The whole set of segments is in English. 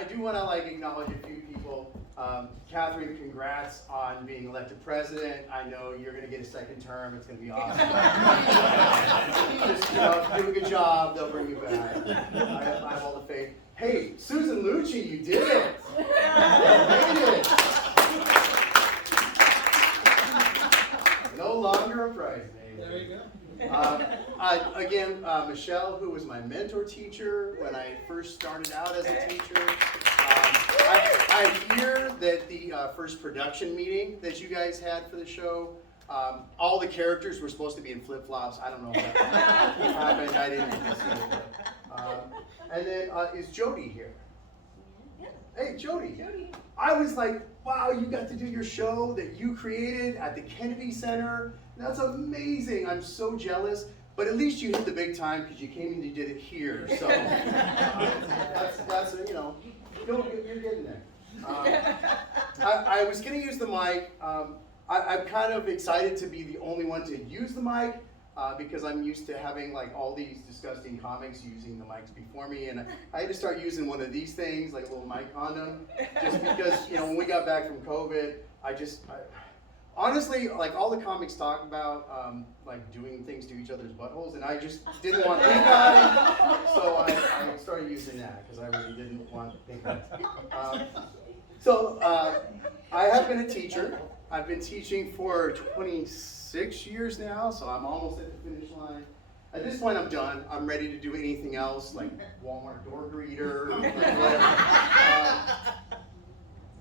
I do want to acknowledge a few people. Catherine, congrats on being elected president. I know you're going to get a second term. It's going to be awesome. Just do a good job. They'll bring you back. I have all the faith. Hey, Susan Lucci, you did it. You made it. No longer a bridesmaid. There you go. Again, Michelle, who was my mentor teacher when I first started out as a teacher. I hear that the first production meeting that you guys had for the show, all the characters were supposed to be in flip-flops. I don't know what happened. I didn't get to see it. And then is Jody here? Hey, Jody. I was like, wow, you got to do your show that you created at the Kennedy Center. That's amazing. I'm so jealous. But at least you hit the big time because you came and you did it here. So that's you're getting there. I was going to use the mic. I'm kind of excited to be the only one to use the mic because I'm used to having all these disgusting comics using the mics before me, and I had to start using one of these things, like a little mic condom, just because when we got back from COVID, honestly, all the comics talk about doing things to each other's buttholes, and I just didn't want pink eye, so I started using that because I really didn't want pink eye. I have been a teacher. I've been teaching for 26 years now, so I'm almost at the finish line. At this point, I'm done. I'm ready to do anything else, like Walmart door greeter, or whatever.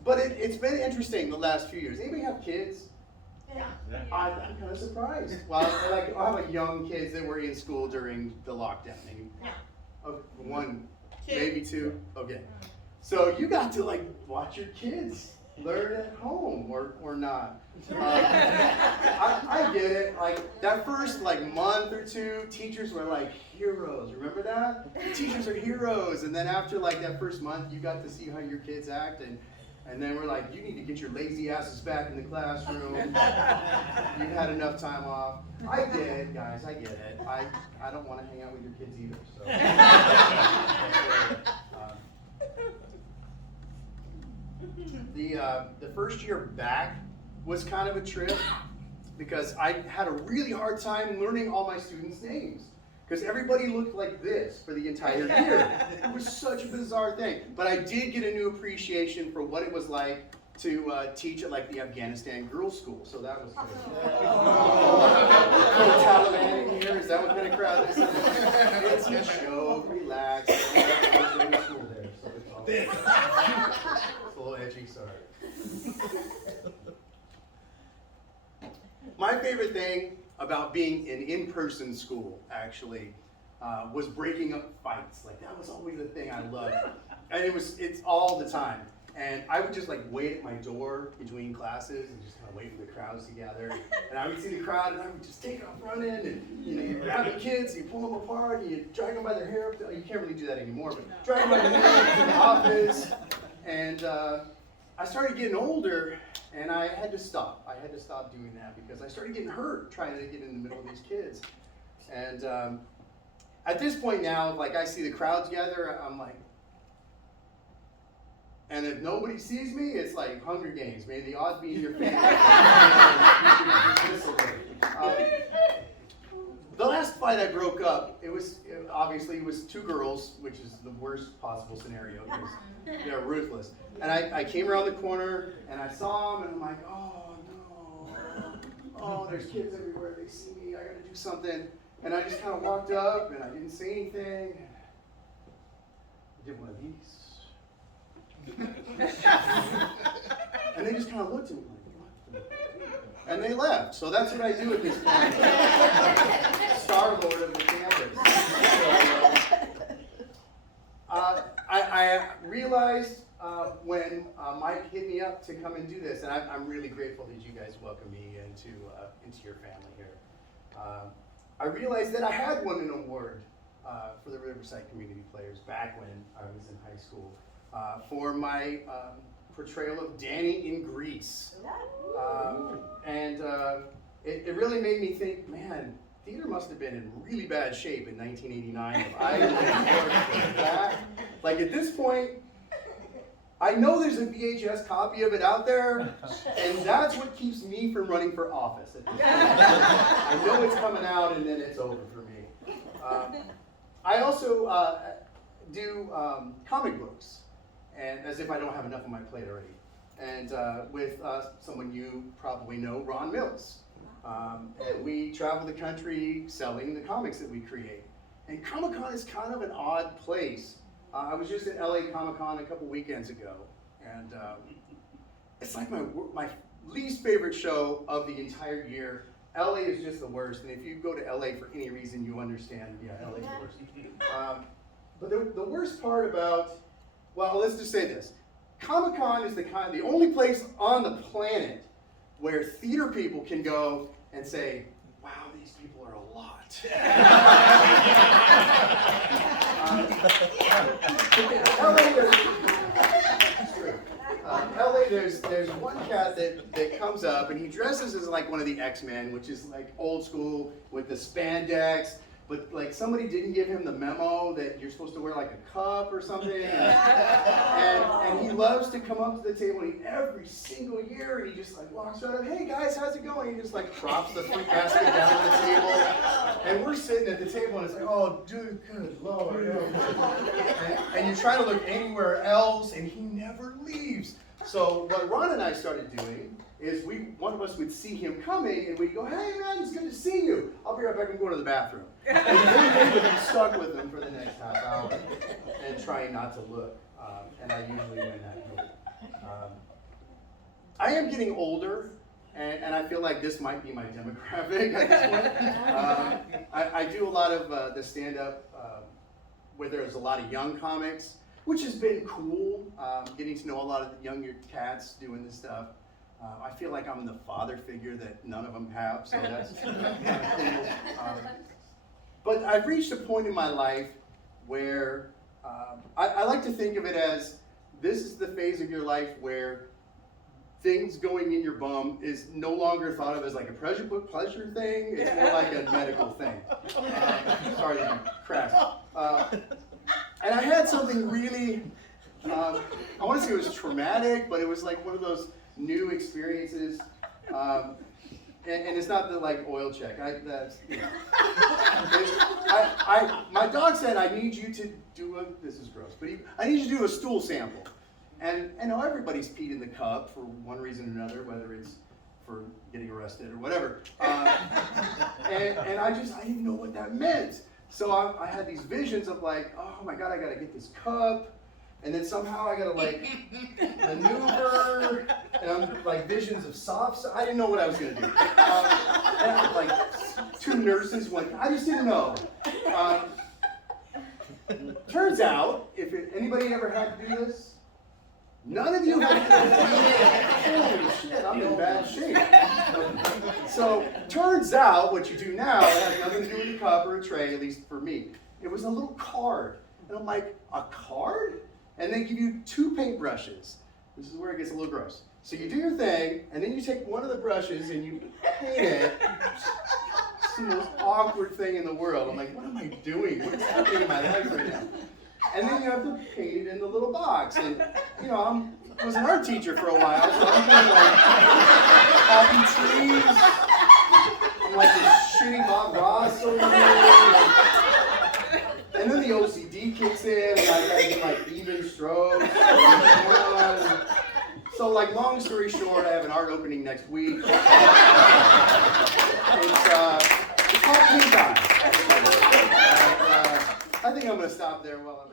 But it's been interesting the last few years. Anybody have kids? Yeah. I'm kind of surprised. Well, I have young kids that were in school during the lockdown. Maybe one, maybe two. Okay. So you got to watch your kids learn at home or not. I get it. That first month or two, teachers were heroes. Remember that? The teachers are heroes. And then after that first month, you got to see how your kids act, and then we're like, you need to get your lazy asses back in the classroom. You've had enough time off. I get it, guys. I get it. I don't want to hang out with your kids either. So. The first year back was kind of a trip because I had a really hard time learning all my students' names because everybody looked like this for the entire year. It was such a bizarre thing. But I did get a new appreciation for what it was like to teach at the Afghanistan girls' school. So that was good. Taliban in here? Is that what kind of crowd this is? It's a show. Relax. School there, so it's all it's a little edgy, sorry. My favorite thing about being in in-person school, actually, was breaking up fights. That was always the thing I loved. And it's all the time. And I would just wait at my door between classes and just kind of wait for the crowds to gather. And I would see the crowd and I would just take off running and you grab the kids, you pull them apart, you drag them by their hair. You can't really do that anymore, but drag them by their hair to the office. And I started getting older and I had to stop. I had to stop doing that because I started getting hurt trying to get in the middle of these kids. And at this point now, I see the crowds gather, I'm like, and if nobody sees me, it's like Hunger Games. May the odds be in your favor. The last fight I broke up, it was two girls, which is the worst possible scenario because they're ruthless. And I came around the corner and I saw them and I'm like, oh no, oh there's kids everywhere. They see me. I got to do something. And I just kind of walked up and I didn't say anything. I did one of these. And they just kind of looked at me what? And they left. So that's what I do at this point. Star-Lord of the campus. I realized when Mike hit me up to come and do this, and I'm really grateful that you guys welcomed me into your family here. I realized that I had won an award for the Riverside Community Players back when I was in high school. For my portrayal of Danny in Grease. It really made me think, man, theater must have been in really bad shape in 1989 if I was that. At this point, I know there's a VHS copy of it out there, and that's what keeps me from running for office. I know it's coming out, and then it's over for me. I also do comic books, and as if I don't have enough on my plate already. And with someone you probably know, Ron Mills. And we travel the country selling the comics that we create. And Comic-Con is kind of an odd place. I was just at LA Comic-Con a couple weekends ago, and it's like my least favorite show of the entire year. LA is just the worst, and if you go to LA for any reason, you understand, yeah, LA is the worst. But the worst part about, well, let's just say this. Comic-Con is the only place on the planet where theater people can go and say, wow, these people are a lot. LA, there's one cat that comes up and he dresses as like one of the X-Men, which is like old school with the spandex, but like somebody didn't give him the memo that you're supposed to wear like a cup or something. And he loves to come up to the table every single year, and he just like walks around, hey guys, how's it going? He just like drops the fruit basket down on the table, and we're sitting at the table and it's like, oh dude, good Lord. And you try to look anywhere else and he never leaves. So what Ron and I started doing is one of us would see him coming and we'd go, hey man, it's good to see you. I'll be right back, I'm going to the bathroom. And then we would be stuck with him for the next half hour and trying not to look. And I usually win that game. I am getting older, and I feel like this might be my demographic at this point. I do a lot of the stand-up where there's a lot of young comics, which has been cool, getting to know a lot of the younger cats doing this stuff. I feel like I'm the father figure that none of them have, so that's kind of cool. But I've reached a point in my life where I like to think of it as this is the phase of your life where things going in your bum is no longer thought of as like a pleasure thing, it's more like a medical thing. Sorry to be crass. And I had something really, I want to say it was traumatic, but it was like one of those new experiences. And it's not the like oil check. My dog said, I need you to do this is gross, but I need you to do a stool sample. And I know everybody's peed in the cup for one reason or another, whether it's for getting arrested or whatever. And I didn't know what that meant. So I had these visions of like, oh my God, I gotta get this cup. And then somehow I gotta like maneuver, and I'm like visions of soft. I didn't know what I was gonna do. And like two nurses went. I just didn't know. Turns out, anybody ever had to do this, none of you had to do this. Holy shit, I'm in bad shape. So turns out, what you do now has nothing to do with a cup or a tray, at least for me. It was a little card, and I'm like, a card? And they give you 2 paintbrushes. This is where it gets a little gross. So you do your thing, and then you take one of the brushes and you paint it. It's the most awkward thing in the world. I'm like, what am I doing? What's happening in my life right now? And then you have to paint it in the little box. And, I was an art teacher for a while, so I'm doing like happy trees. I'm like this shitty Bob Ross over there. And then the OCD kicks in, and I gotta get like even strokes. So like long story short, I have an art opening next week. It's called Pink Eye. I think I'm gonna stop there while I'm